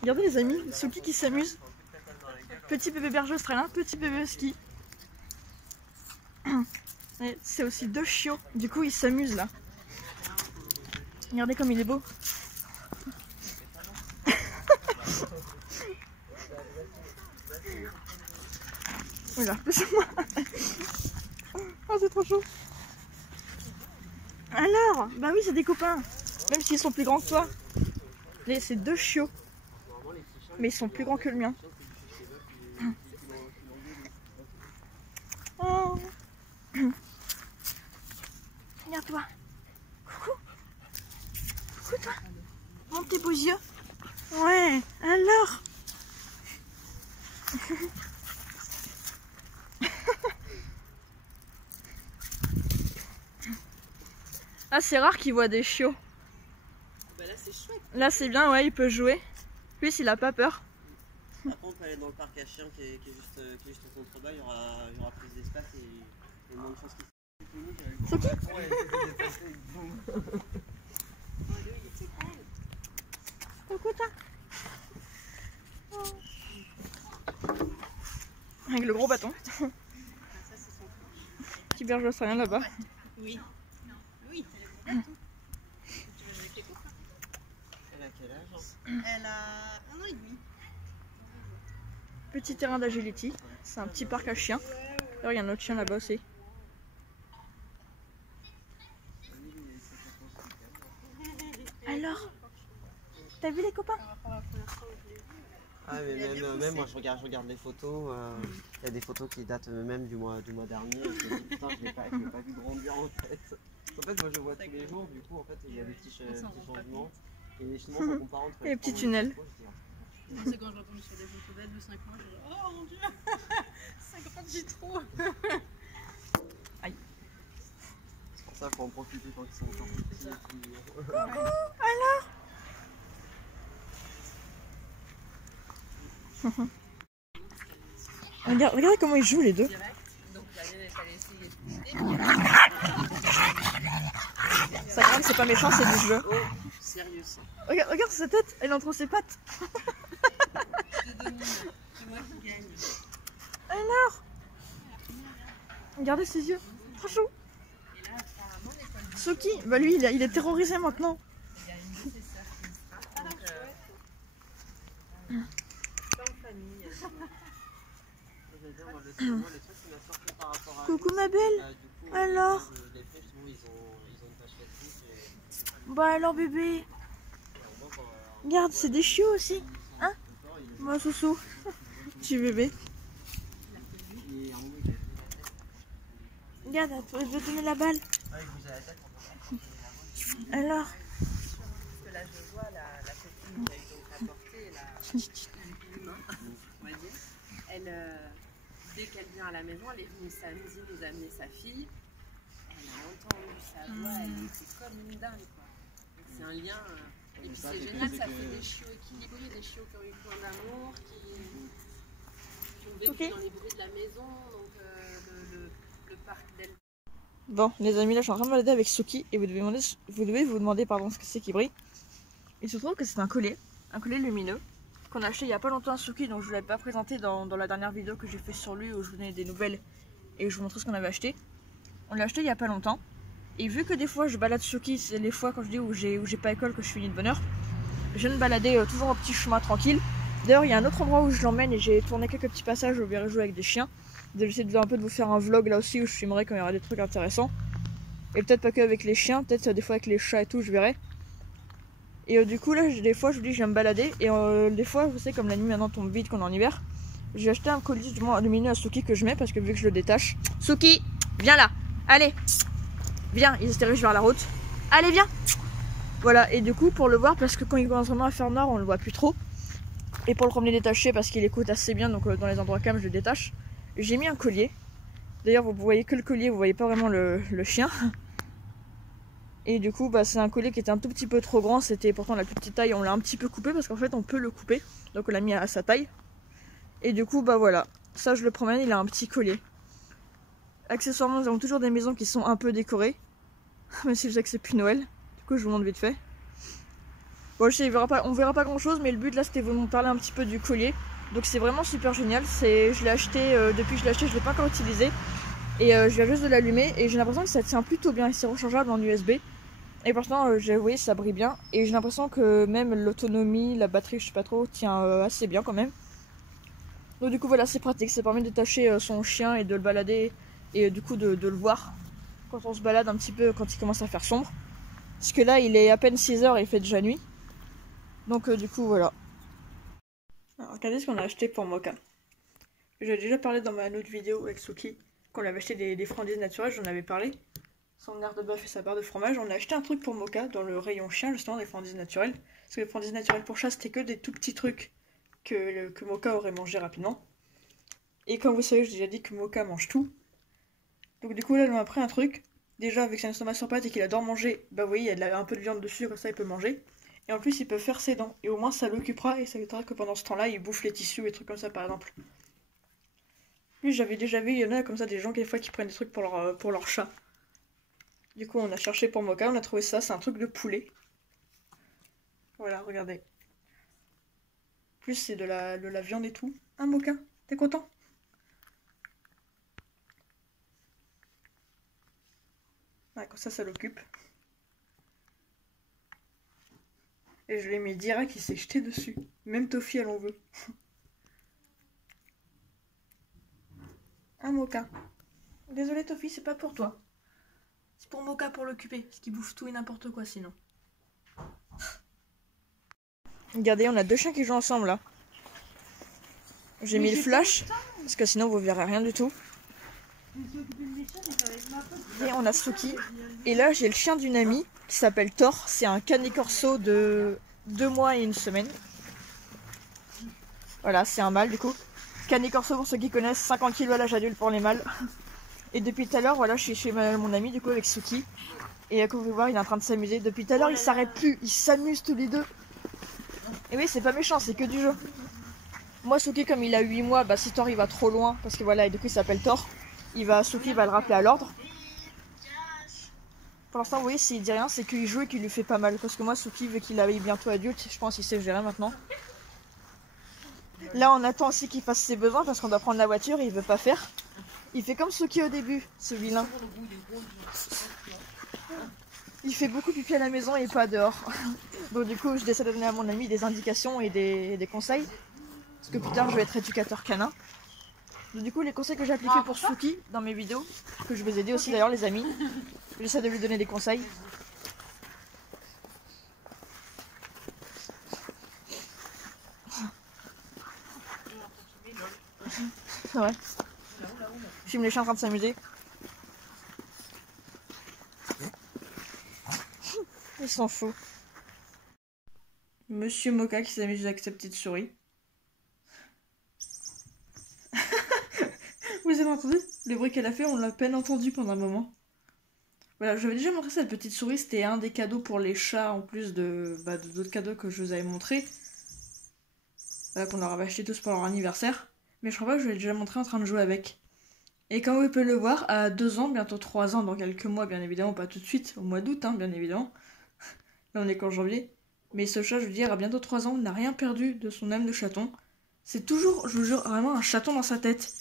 Regardez les amis, Soki qui s'amuse. Petit bébé berger australien, petit bébé husky. C'est aussi deux chiots, du coup ils s'amusent là. Regardez comme il est beau. Voilà, moi. Oh, c'est trop chaud. Alors, bah oui, c'est des copains. Même s'ils sont plus grands que toi. C'est deux chiots. Mais ils sont plus grands que le mien. Oh. Regarde-toi. Coucou. Coucou toi. Monte tes beaux yeux. Ouais, alors. Ah, c'est rare qu'il voit des chiots. Bah là c'est chouette. Là c'est bien, ouais, il peut jouer. Lui, il a pas peur. Après on peut aller dans le parc à chiens qui est juste au contrebas, il y aura plus d'espace et moins de chances qu'il C'est qui? Coucou toi. Avec le gros bâton. Petit berger australien là-bas. Oui. Oui, elle est tu vas jouer avec les copains. Elle a quel âge? Elle a 1 an et demi. Petit terrain d'agility. C'est un petit parc à chiens. D'ailleurs, il y a un autre chien là-bas aussi. Alors, t'as vu les copains? Ah mais même moi je regarde les photos, il y a des photos qui datent même du mois dernier, et je me dis putain je l'ai pas vu grandir en fait. En fait moi je le vois tous les jours, du coup en fait il y a des petits changements, et justement ça compare entre les petits tunnels. C'est quand j'ai entendu sur des photos d'elle de 5 mois, je dis oh mon dieu, ça grandit trop. Aïe. C'est pour ça qu'il faut en profiter quand ils sont encore petits. Coucou, alors Regardez comment ils jouent les deux. Ça grimpe, c'est pas méchant, c'est du jeu. Oh, sérieux ça. Regarde sa tête, elle est entre ses pattes. C'est moi qui gagne. Alors, regardez ses yeux, trop chou. Soki, bah lui il est terrorisé maintenant. Il y a une de ses sœurs qui me frappe. Pas en famille. Coucou ma belle. Alors. Bah alors bébé. Regarde, c'est des chiots aussi. Hein? Moi Soussou. Petit bébé. Regarde, je vais te donner la balle. Alors. Parce que là je vois la copine qui a eu donc rapporté, on va dire, elle, dès qu'elle vient à la maison, elle est venue samedi nous amener sa fille. Elle a entendu sa voix, elle était comme une dingue quoi. C'est un lien. Et puis c'est génial, ça fait des chiots équilibrés, des chiots qui ont eu plein d'amour, qui ont vécu dans les bruits de la maison, donc le parc d'elle. Bon, les amis, là je suis en train de me balader avec Soki et vous devez vous demander ce que c'est qui brille. Il se trouve que c'est un collier lumineux qu'on a acheté il y a pas longtemps à Soki, donc je ne l'avais pas présenté dans la dernière vidéo que j'ai fait sur lui où je vous donnais des nouvelles et je vous montrais ce qu'on avait acheté. On l'a acheté il y a pas longtemps et vu que des fois je balade Soki, c'est les fois quand je dis où j'ai pas école que je finis de bonne heure, je viens de balader toujours au petit chemin tranquille. D'ailleurs il y a un autre endroit où je l'emmène et j'ai tourné quelques petits passages où je verrai jouer avec des chiens. J'essaie de vous faire un vlog là aussi où je filmerai quand il y aura des trucs intéressants. Et peut-être pas que avec les chiens, peut-être des fois avec les chats et tout, je verrai. Et du coup là, des fois je vous dis je viens me balader. Et des fois, vous savez comme la nuit maintenant tombe vite, qu'on est en hiver, j'ai acheté un collier lumineux à Soki que je mets parce que vu que je le détache. Soki, viens là, allez, viens, il se dirige vers la route. Allez viens. Voilà, et du coup pour le voir, parce que quand il commence vraiment à faire noir, on le voit plus trop. Et pour le promener détaché parce qu'il écoute assez bien, donc dans les endroits calmes je le détache. J'ai mis un collier. D'ailleurs vous voyez que le collier, vous voyez pas vraiment le chien. Et du coup c'est un collier qui était un tout petit peu trop grand. C'était pourtant la plus petite taille, on l'a un petit peu coupé parce qu'en fait on peut le couper. Donc on l'a mis à sa taille. Et du coup voilà, ça je le promène, il a un petit collier. Accessoirement nous avons toujours des maisons qui sont un peu décorées. Même si je sais que c'est plus Noël. Du coup je vous montre vite fait. Bon, je sais, on verra pas grand chose, mais le but là c'était de vous parler un petit peu du collier. Donc c'est vraiment super génial. Je l'ai acheté, depuis que je l'ai acheté, je l'ai pas encore utilisé. Et je viens juste de l'allumer et j'ai l'impression que ça tient plutôt bien. C'est rechargeable en USB. Et pourtant, oui, ça brille bien. Et j'ai l'impression que même l'autonomie, la batterie, je sais pas trop, tient assez bien quand même. Donc du coup voilà, c'est pratique. Ça permet de d'attacher son chien et de le balader. Et du coup de le voir quand on se balade un petit peu, quand il commence à faire sombre. Parce que là, il est à peine 6h et il fait déjà nuit. Donc du coup voilà. Alors, regardez ce qu'on a acheté pour Mocha. J'ai déjà parlé dans ma autre vidéo avec Suki. Qu'on avait acheté des friandises naturelles, j'en avais parlé. Son nerf de bœuf et sa barre de fromage. On a acheté un truc pour Mocha dans le rayon chien, justement, des friandises naturelles. Parce que les friandises naturelles pour chat, c'était que des tout petits trucs que Mocha aurait mangé rapidement. Et comme vous savez, j'ai déjà dit que Mocha mange tout. Donc du coup, là, on a pris un truc. Déjà, avec son estomac sur pattes et qu'il adore manger, bah vous voyez, il y a un peu de viande dessus, comme ça, il peut manger. Et en plus, il peut faire ses dents. Et au moins, ça l'occupera et ça évitera que pendant ce temps-là, il bouffe les tissus et trucs comme ça, par exemple. Puis j'avais déjà vu, il y en a comme ça, des gens des fois qui prennent des trucs pour leur chat. Du coup, on a cherché pour Mocha, on a trouvé ça, c'est un truc de poulet. Voilà, regardez. En plus, c'est de la viande et tout. Hein, Mocha, t'es content? Ouais, comme ça l'occupe. Et je l'ai mis direct, il s'est jeté dessus. Même Tofi, elle en veut. Un Mocha. Désolé Tofi, c'est pas pour toi. C'est pour Mocha pour l'occuper, parce qu'il bouffe tout et n'importe quoi sinon. Regardez, on a deux chiens qui jouent ensemble là. J'ai mis le flash, parce que sinon vous verrez rien du tout. Et on a Suki. Et là j'ai le chien d'une amie qui s'appelle Thor. C'est un Cane Corso de 2 mois et 1 semaine. Voilà, c'est un mâle du coup. Cane Corso pour ceux qui connaissent, 50 kg à l'âge adulte pour les mâles. Et depuis tout à l'heure, voilà, je suis chez mon ami du coup avec Suki. Et comme vous pouvez voir, il est en train de s'amuser. Depuis tout à l'heure, il s'arrête plus, ils s'amusent tous les deux. Et oui, c'est pas méchant, c'est que du jeu. Moi, Suki, comme il a 8 mois, bah si Thor il va trop loin, parce que voilà, et du coup il s'appelle Thor, Suki va le rappeler à l'ordre. Pour l'instant, vous voyez, s'il dit rien, c'est qu'il joue et qu'il lui fait pas mal. Parce que moi, Suki, vu qu'il est bientôt adulte, je pense qu'il sait gérer maintenant. Là, on attend aussi qu'il fasse ses besoins parce qu'on doit prendre la voiture et il veut pas faire. Il fait comme Suki au début, ce vilain. Il fait beaucoup pipi à la maison et pas dehors. Donc du coup, je décide de donner à mon ami des indications et des conseils. Parce que plus tard, je vais être éducateur canin. Donc du coup, les conseils que j'ai appliqués pour Suki dans mes vidéos, que je vais aider aussi d'ailleurs les amis, j'essaie de lui donner des conseils. Ouais. Je filme les chiens en train de s'amuser. Ils s'en foutent. Monsieur Mocha qui s'amuse avec sa petite souris. Vous avez entendu le bruit qu'elle a fait? On l'a à peine entendu pendant un moment. Voilà, je vous avais déjà montré cette petite souris. C'était un des cadeaux pour les chats en plus de d'autres cadeaux que je vous avais montré. Voilà, qu'on leur avait acheté tous pour leur anniversaire. Mais je crois pas que je vous l'ai déjà montré en train de jouer avec. Et comme vous pouvez le voir, à 2 ans, bientôt 3 ans, dans quelques mois bien évidemment, pas tout de suite, au mois d'août hein, bien évidemment. Là on est qu'en janvier. Mais ce chat, je veux dire, à bientôt 3 ans, n'a rien perdu de son âme de chaton. C'est toujours, je vous jure, vraiment un chaton dans sa tête.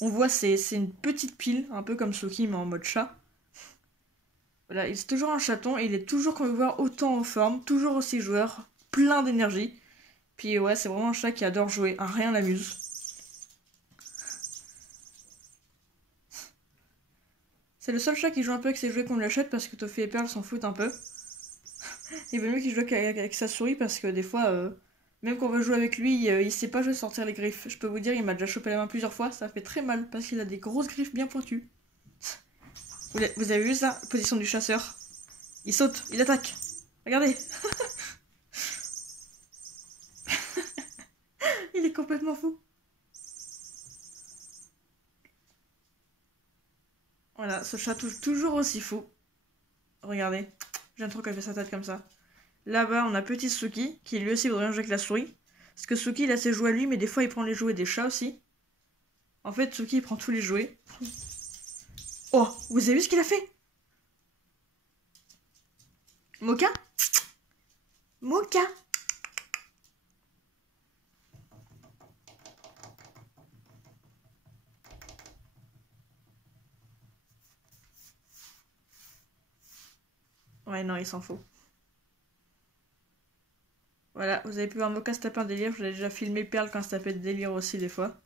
On voit, c'est une petite pile, un peu comme Suki, mais en mode chat. Voilà, il est toujours un chaton, et il est toujours, comme vous voyez, autant en forme, toujours aussi joueur, plein d'énergie. Puis ouais, c'est vraiment un chat qui adore jouer, rien l'amuse. C'est le seul chat qui joue un peu avec ses jouets qu'on lui achète parce que Toffee et Pearl s'en foutent un peu. Il vaut mieux qu'il joue avec sa souris parce que des fois, même quand on veut jouer avec lui, il sait pas jouer sortir les griffes. Je peux vous dire, il m'a déjà chopé la main plusieurs fois, ça fait très mal parce qu'il a des grosses griffes bien pointues. Vous avez vu ça? Position du chasseur. Il saute, il attaque. Regardez. Il est complètement fou. Voilà, ce chat toujours aussi fou. Regardez, j'aime trop qu'elle fait sa tête comme ça. Là-bas, on a petit Suki, qui lui aussi voudrait jouer avec la souris. Parce que Suki, il a ses jouets à lui, mais des fois, il prend les jouets des chats aussi. En fait, Suki, il prend tous les jouets. Oh, vous avez vu ce qu'il a fait? Mocha? Mocha. Ouais, non, il s'en fout. Voilà, vous avez pu voir Mocha se taper un délire. Je l'ai déjà filmé Perle quand se tapait de délire aussi des fois.